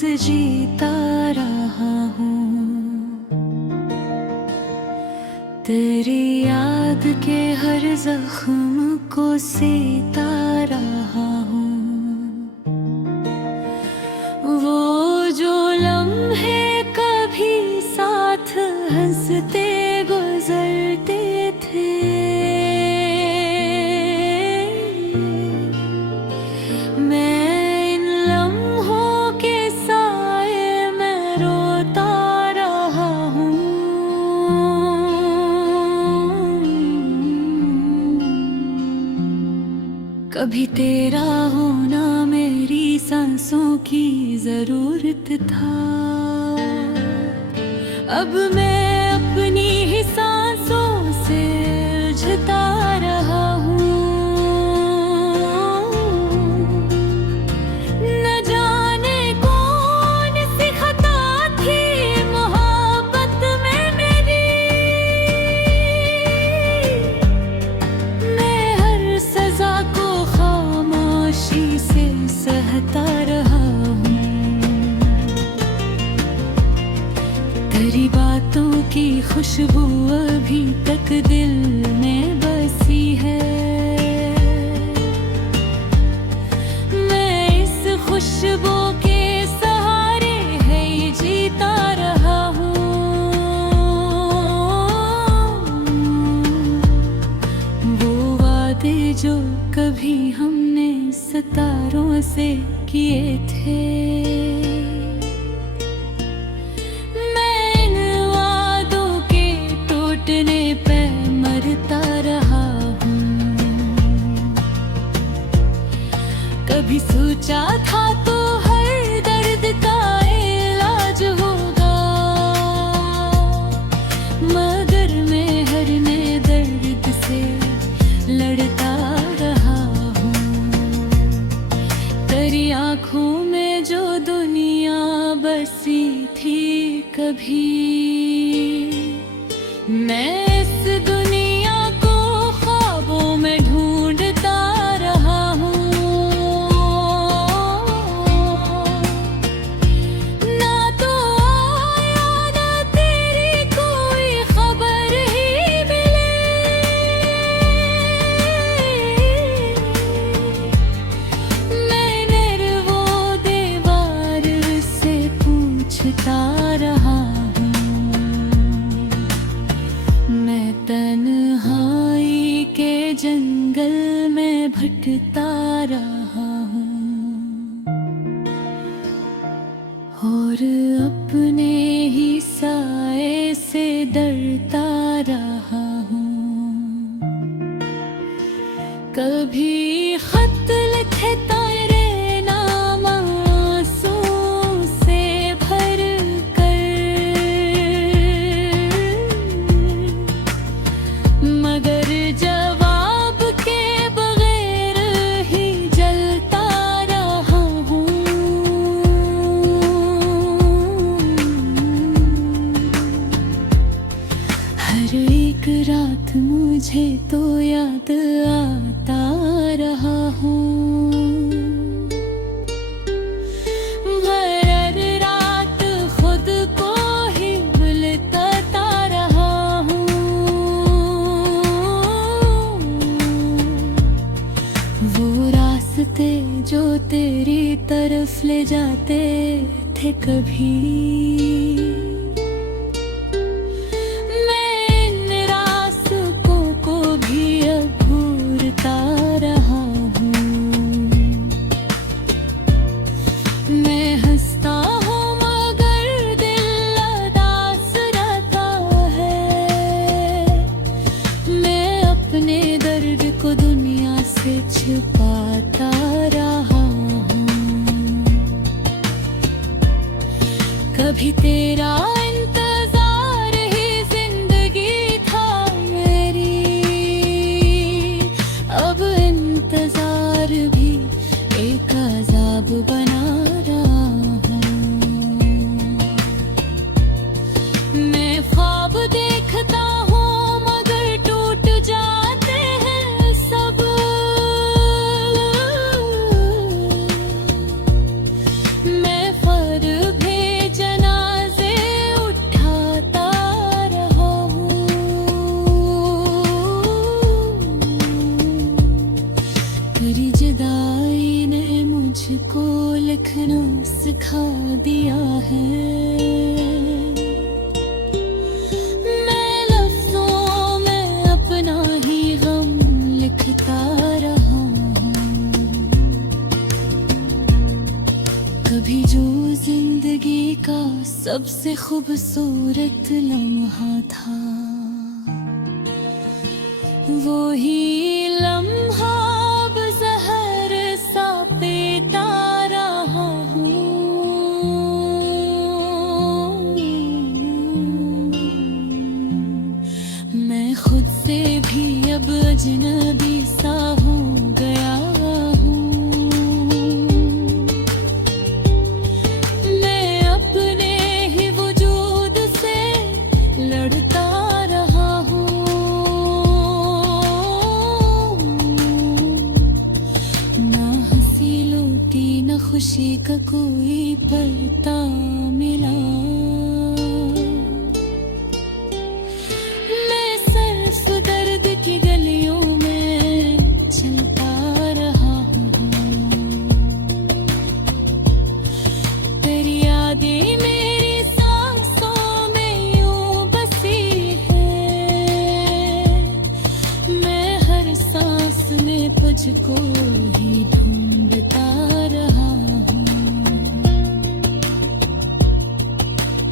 रोज जीता रहा हूँ। तेरी याद के हर जख्म को सीता रहा हूँ। वो जो लम्हे कभी साथ हंसते गुजरते थे, मैं इन लम्हों के साए में रोता रहा हूँ। कभी तेरा होना मेरी सांसों की जरूरत था, अब मैं अपनी ही सांसों से उलझता रहा हूँ। न जाने कौन सी खता थी मोहब्बत में मेरी, मैं हर सजा को खामोशी से सहता रहा हूँ। तेरी बातों की खुशबू अभी तक दिल में बसी है, मैं इस खुशबू के सहारे है ये जीता रहा हूँ। वो वादे जो कभी हमने सितारों से किए थे, पे मरता रहा हूँ। कभी सोचा था तो हर दर्द का इलाज होगा, मगर मैं हर नए दर्द से लड़ता रहा हूँ। तेरी आँखों में जो दुनिया बसी थी कभी, मैं इस दुनिया को ख्वाबों में ढूंढता रहा हूँ। ना तो आया ना तेरी कोई खबर ही मिले, मैंने वो दीवार से पूछता रहा हूँ। मैं तन्हाई के जंगल में भटकता रहा हूँ और अपने ही साए से डरता रहा हूँ। कभी खत लिखे तेरे नाम आंसू से भर मगर जवाब के बगैर ही जलता रहा हूँ। हर एक रात मुझे तो याद आता रहा हूँ। जो तेरी तरफ ले जाते थे कभी, मैं इन रास्तों को भी अब भूलता रहा हूँ। मैं हंसता हूँ मगर दिल उदास रहता है, मैं अपने दर्द को दुनिया से छिपाता रहा हूँ। कभी तेरा इंतजार ही जिंदगी था मेरी, अब इंतजार भी एक अजाब बना रहा हूँ। मैं ख्वाब देखता हूँ मगर टूट जाते हैं सब, मैं फर्क सिखा दिया है। मैं लफ्जों में अपना ही गम लिखता रहा हूँ। कभी जो जिंदगी का सबसे खूबसूरत लम्हा था, वो ही लम्हा अब जहर सा पीता रहा हूँ। मैं खुद से भी अब अजनबी सा हो गया हूँ। मैं अपने ही वजूद से लड़ता रहा हूँ। खुशी का कोई पता मिला। मैं सिर्फ दर्द की गलियों में चलता रहा हूँ। तेरी यादें मेरी सांसों में यूं बसी है। मैं हर सांस में तुझको ही ढूंढता रहा।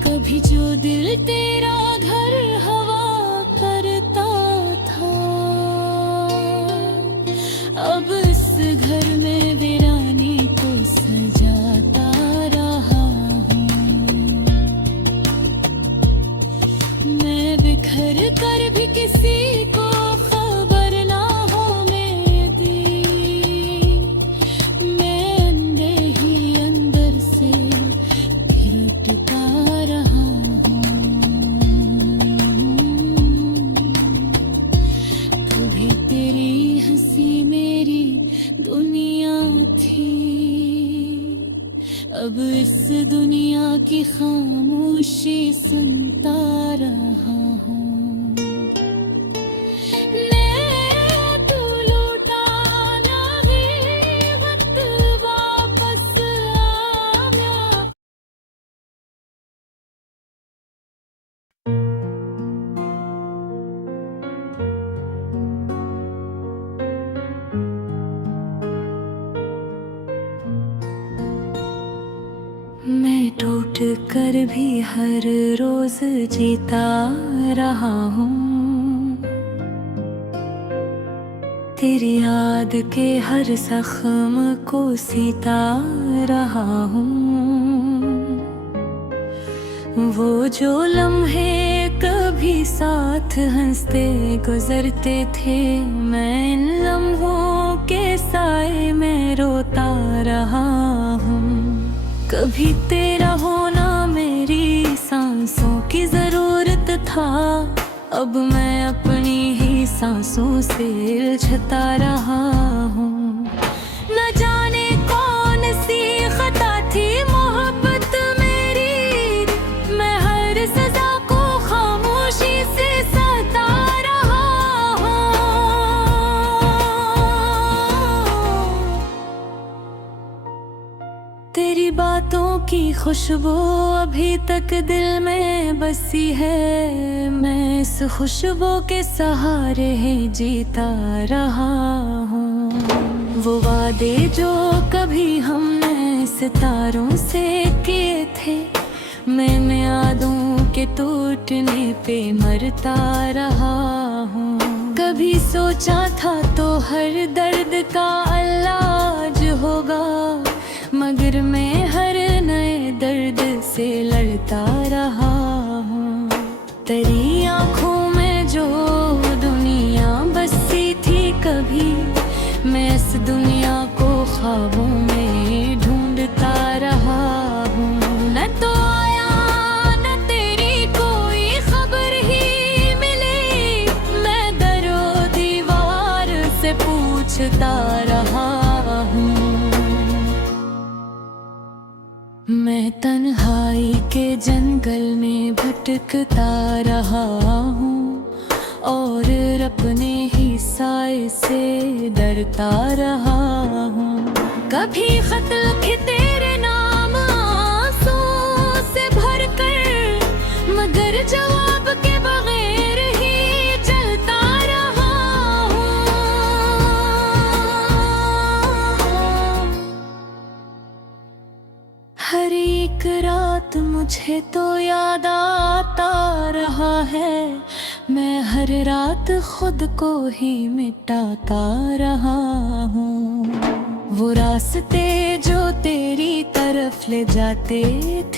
कभी जो दिल तेरा घर हवा करता था, अब इस घर में वीरानी को सजाता रहा हूँ। मैं बिखर कर भी किसी को खबर ना होने दी। मैं अंदर ही अंदर से घिरता रहा। कभी तेरी हंसी मेरी दुनिया थी, अब इस दुनिया की खामोशी सुनता रहा हूँ। तू लौटा ना ही वक्त वापस आया। मैं टूट कर भी हर रोज जीता रहा हूँ। तेरी याद के हर जख्म को सीता रहा हूँ। वो जो लम्हे कभी साथ हंसते गुजरते थे, मैं इन लम्हों के साए में रोता रहा हूँ। कभी तेरा होना मेरी सांसों की जरूरत था, अब मैं अपनी ही सांसों से उलझता रहा हूँ। न जाने कौन सी खता थी मोहब्बत मेरी, मैं हर सजा को खामोशी से सता रहा हूँ। तेरी बातों की खुशबू अभी तक दिल में बसी है। मैं इस खुशबू के सहारे ही जीता रहा हूँ। वो वादे जो कभी हमने सितारों से किए थे, मैं इन यादों के टूटने पे मरता रहा हूँ। कभी सोचा था तो हर दर्द का इलाज होगा, मगर मैं हर नए दर्द से लड़ता रहा हूँ। तेरी आँखों में जो दुनिया बसी थी कभी, मैं इस दुनिया को ख्वाबों में ढूंढता रहा हूँ। न तो आया न तेरी कोई खबर ही मिली, मैं दरो दीवार से पूछता रहा हूँ। मैं तन्हाई के जंगल में भटकता रहा हूँ और अपने ही साए से डरता रहा हूँ। कभी खत लिखे तेरे नाम एक रात मुझे तो याद आता रहा है, मैं हर रात खुद को ही मिटाता रहा हूँ। वो रास्ते जो तेरी तरफ ले जाते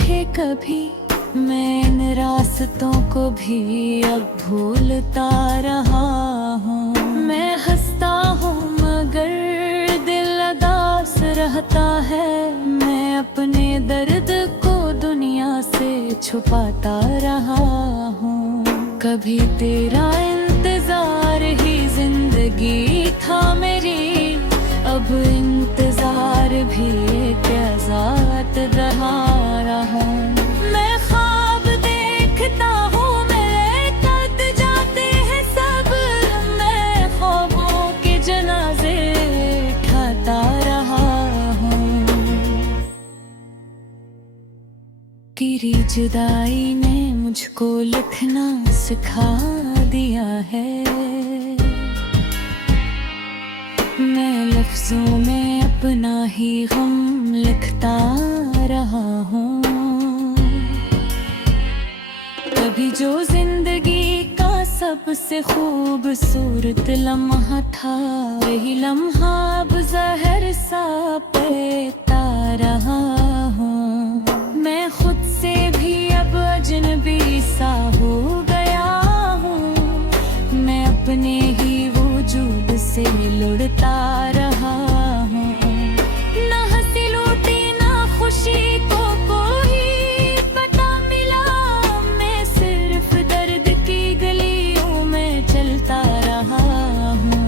थे कभी, मैं इन रास्तों को भी अब भूलता रहा हूँ। मैं हंसता हूँ मगर दिल उदास रहता है, मैं अपने दर्द को दुनिया से छुपाता रहा हूँ। कभी तेरा इंतजार ही जिंदगी था मेरी, अब इंतजार भी एक अज़ात रहा हूँ। मैं ख्वाब देखता हूँ, मेरे कद जाते हैं सब, मैं ख्वाबों के जनाजे उठाता रहा हूँ। तेरी जुदाई ने मुझको लिखना सिखा दिया है, मैं लफ्जों में अपना ही गम लिखता रहा हूँ। कभी जो जिंदगी का सबसे खूबसूरत लम्हा था, वही लम्हा अब जहर सा पीता रहा हूँ। मैं खुद से भी अब अजनबी सा हो गया हूँ, मैं अपने ही वजूद से लुढ़ता रहा हूँ। ना हंसी लूटी ना खुशी को कोई पता मिला, मैं सिर्फ दर्द की गलियों में चलता रहा हूँ।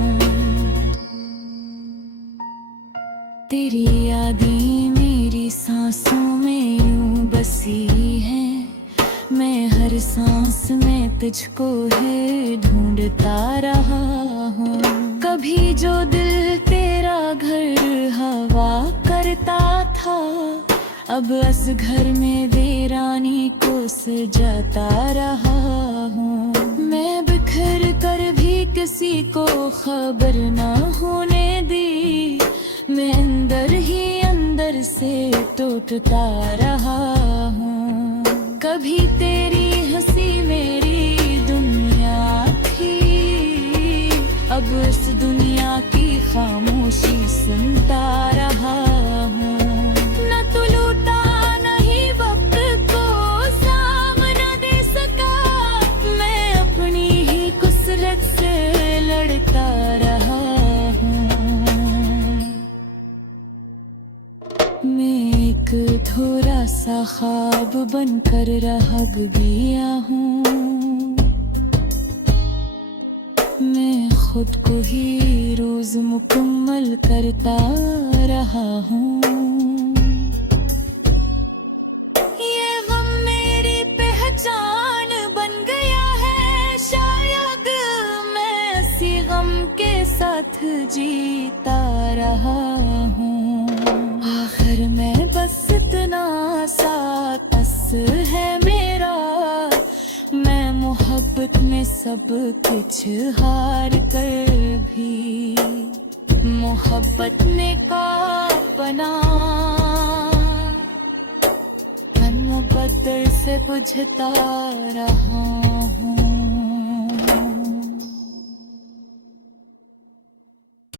तेरी यादें मेरी सांसों में यूं बसी हैं, मैं हर सांस में तुझको है ढूंढता रहा हूँ। कभी जो दिल तेरा घर हवा करता था, अब इस घर में वीरानी को सजाता रहा हूँ। मैं बिखर कर भी किसी को खबर ना होने दी, मैं अंदर ही अंदर से टूटता रहा हूँ। कभी तेरी हंसी मेरी दुनिया थी, अब इस दुनिया की खामोशी सुनता रहा हूँ। न तू लूटा नहीं वक्त को सामना दे सका, मैं अपनी ही कुसरत से लड़ता रहा हूँ। मैं एक थोड़ा सा ख्वाब बनकर रह गया हूँ, मैं खुद को ही रोज मुकम्मल करता रहा हूँ। ये गम मेरी पहचान बन गया है, शायद मैं इसी गम के साथ जीता रहा हूँ। आखिर में बस इतना सा बस है मेरा, मैं मोहब्बत में सब कुछ हार कर भी मोहब्बत ने का अपना मन मुकद्दर से बुझता रहा।